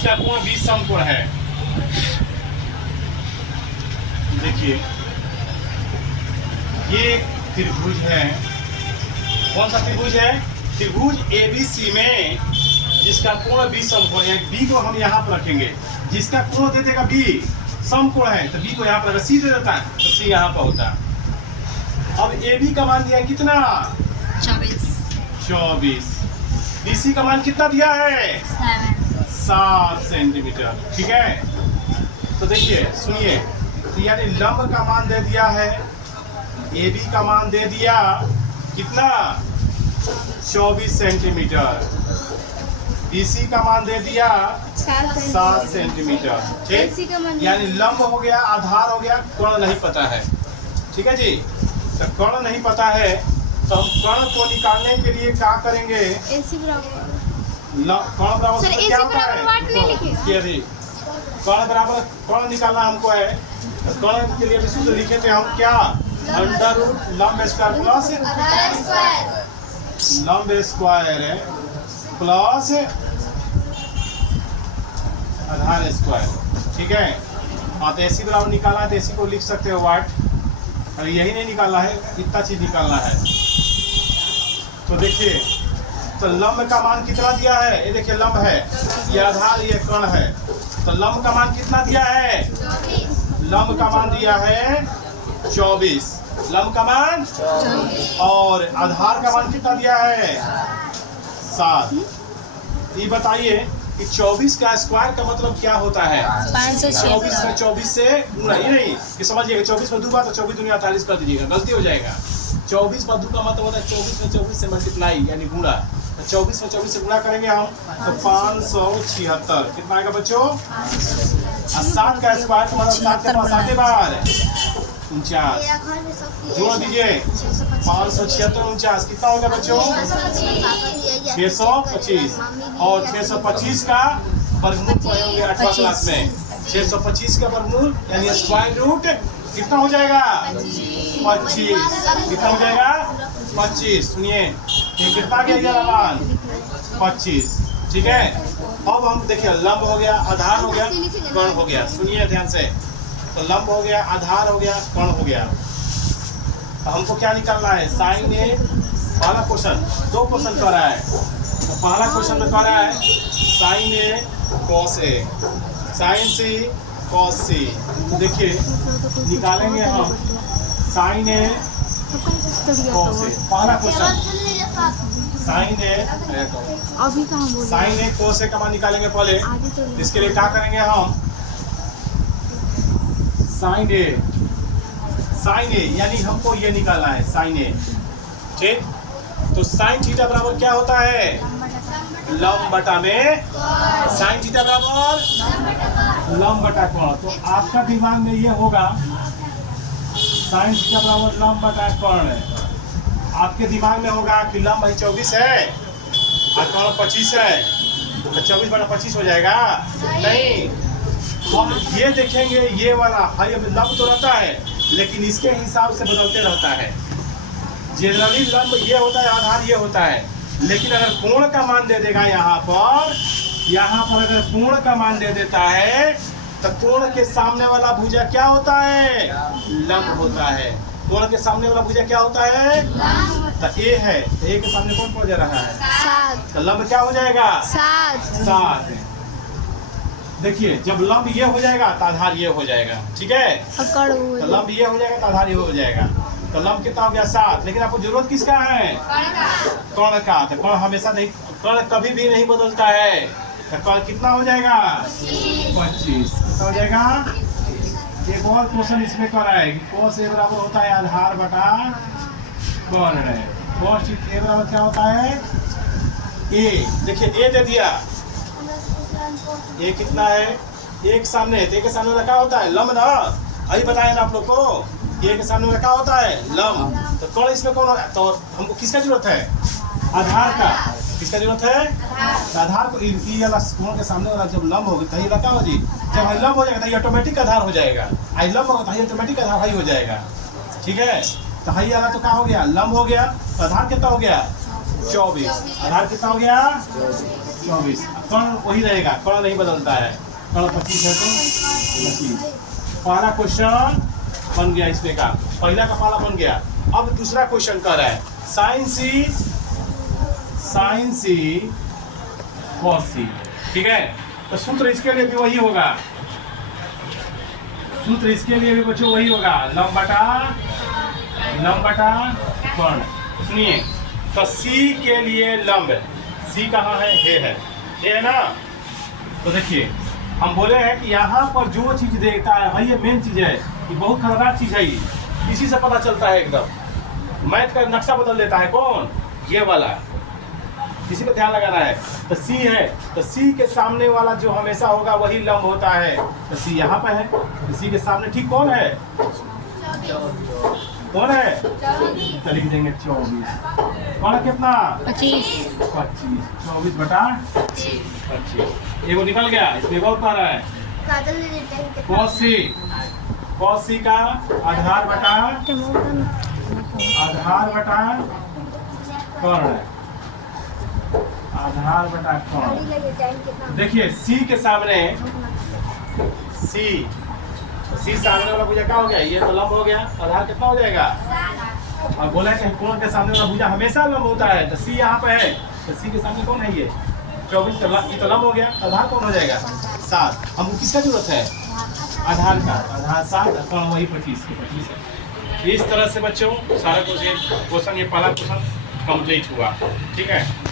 जिसका कोण 20 समकोण है। देखिए ये त्रिभुज है। कौन सा त्रिभुज है? त्रिभुज ABC में जिसका कोण 20 समकोण है। B को हम यहाँ पर रखेंगे, जिसका कोण दे देगा B समकोण है तो B को यहाँ पर, C दे देता है तो C यहाँ पर होता है। अब AB का मान दिया है कितना? 24। BC का मान कितना दिया है? 7 सेंटीमीटर। ठीक है, तो देखिए सुनिए, तो यानी लंब का मान दे दिया है, AB का मान दे दिया कितना? 24 सेंटीमीटर। BC का मान दे दिया 7 सेंटीमीटर। ठीक, यानी लंब हो गया, आधार हो गया, कोण नहीं पता है। ठीक है जी, तो कोण नहीं पता है तो हम कोण को निकालने के लिए क्या करेंगे? कोण बराबर सर, क्या होता है? कोण बराबर कोण निकालना हमको है, तो कोण के लिए भी सूत्र लिखे थे हम क्या? अंडर रूट लंब स्क्वायर प्लस लंब स्क्वायर प्लस आधार स्क्वायर। ठीक है, हाँ तो AC बराबर निकालना है तो AC को लिख सकते हो वाट, और यही नहीं निकालना है, इतना चीज निकालना है। तो देखिए, तो लंब का मान कितना दिया है? ये देखिए लंब है, ये आधार, ये कोण है, तो लंब का मान कितना दिया है? लंब का मान दिया है 24। लंब का मान 24 और आधार का मान कितना दिया है? 7। ये बताइए कि 24 का स्क्वायर का मतलब क्या होता है? 24 में 24 से गुणा, ये नहीं कि समझिएगा 24 में 2 बार तो 24 दूनी 48 कर दीजिएगा, गलती हो जाएगा। 24 पर 2 का मतलब होता है 24 में 24 से मल्टीप्लाई यानी गुणा, तो 24 में 24 से गुणा करेंगे हम तो 576। कितना आएगा बच्चों? 7 का स्क्वायर का मतलब 7 के पास 7 बार 49, जोड़ दीजिए 576 49 कितना होगा बच्चों? 625 और 625 का वर्गमूल पढ़े 8वां क्लास में। 625 का वर्गमूल यानी स्क्वायर रूट कितना हो जाएगा? 25। कितना हो जाएगा? 25। सुनिए ये कितना गया मान? 25। ठीक है, अब हम देखिए लंब हो गया, आधार हो गया, कोण हो गया। सुनिए ध्यान से, तो लंब हो गया, आधार हो गया, कोण हो गया। तो हमको क्या निकालना है? साइन ए, पहला क्वेश्चन, 2 क्वेश्चन कर रहा है, तो पहला क्वेश्चन में कर रहा है sign A cos A, sign C cos सी। तो देखिए निकालेंगे हम साइन ए कॉस ए। पहला क्वेश्चन साइन ए, अभी कहाँ बोल साइन ए कॉस ए का मान निकालेंगे पहले। इसके लिए क्या करेंगे हम? साइन ए, साइन ए यानी हमको ये निकालना है साइन ए। ठीक, तो साइन थीटा बराबर क्या होता है? लंब बटा में साइन थीटा बराबर लंब बटा कोण। तो आपका दिमाग में ये होगा साइन थीटा बराबर लंब बटा कोण। आपके दिमाग में होगा कि लंब 24 है और कोण 25 है, तो 24 बटा 25 हो जाएगा। नहीं, हम ये देखेंगे ये वाला हाई लंब तो रहता है लेकिन इसके हिसाब से बदलते रहता है। जनरली लंब ये होता है, आधार ये होता है, लेकिन अगर कोण का मान दे देगा यहाँ पर अगर कोण का मान दे देता है तो कोण के सामने वाला भुजा क्या होता है? लंब होता है। कोण के सामने वाला भुजा क्या होता है? तो ए है, तो ए के सामने कौन पड़ जा रहा है? 7। तो लंब क्या हो जाएगा? 7। देखिए जब लंब ये हो जाएगा तो आधार ये हो जाएगा। ठीक है, तो लंब ये हो जाएगा तो आधार ये हो जाएगा। तो लंब कितना हो गया? 7। लेकिन आपको जरूरत किसका है? कोण का। तो कोण हमेशा नहीं, कोण कभी भी नहीं बदलता है। तो कोण कितना हो जाएगा? 25। कितना हो जाएगा? एक और क्वेश्चन इसमें कर रहा है कि कोस ए बराबर होता है आधार बटा कोण है। कोस ए बराबर क्या होता है? ए। देखिए ए दे दिया, ये कितना है? एक सामने है, एक के सामने रखा होता है लंब ना, अभी बताए ना आप लोग को, ये के सामने रखा होता है लंब। तो कौन इसमें कौन? तो हमको किसका जरूरत है? आधार का। किसका जरूरत है? आधार को। ई वाला कोण के सामने वाला जब लंब होगा तभी लगा हो जी, जब लंब हो जाएगा तो ऑटोमेटिक आधार हो जाएगा। आई लंब होगा तो ऑटोमेटिक आधार हाई हो जाएगा। ठीक है, तो हाई वाला तो क्या हो गया? लंब हो गया, तो आधार कितना हो गया? 24। आधार कितना हो गया? 24। कर्ण वही रहेगा, कर्ण नहीं बदलता है। कर्ण 25 है तो 25। पहला क्वेश्चन बन गया इसमें का, पहला का पहला बन गया। अब दूसरा क्वेश्चन कर रहा है साइन सी कॉस सी। ठीक है, तो सूत्र इसके लिए भी वही होगा, सूत्र इसके लिए भी बच्चों वही होगा, लंब बटा कर्ण। सुनिए, तो सी के लिए लंब, सी कहाँ है? ये है ना। तो देखिए हम बोले हैं कि यहाँ पर जो चीज देखता है ये मेन चीज है, ये बहुत खतरनाक चीज है, इसी से पता चलता है एकदम। मैथ का नक्शा बदल देता है कौन? ये वाला, इसी पे ध्यान लगाना है। तो सी है, तो सी के सामने वाला जो हमेशा होगा वही लंब होता है। तो सी यहाँ पे है, तो सी के सामने ठीक कौन है? कौन है? तो लिख देंगे 24। कौन है कितना? 25। 25। 24 बटा 25। एगो निकल गया, इसमें एक और पा रहा है cos c का आधार बटा कर्ण है, आधार बटा कर्ण। देखिए सी के सामने सी सामने वाला भुजा क्या हो गया? ये तो लंब हो गया, आधार कितना हो जाएगा? और बोला कि कोण के सामने वाला भुजा हमेशा लंब होता है, तो सी यहाँ पे है, तो सी के सामने कौन है? ये 24। ये तो लंब हो गया, आधार कौन हो जाएगा? 7। हमको किसका जरूरत है? आधार का। आधार 7, कौन वही 25 है। इस तरह से बच्चों सारा क्वेश्चन ये पहला क्वेश्चन कंप्लीट हुआ। ठीक है।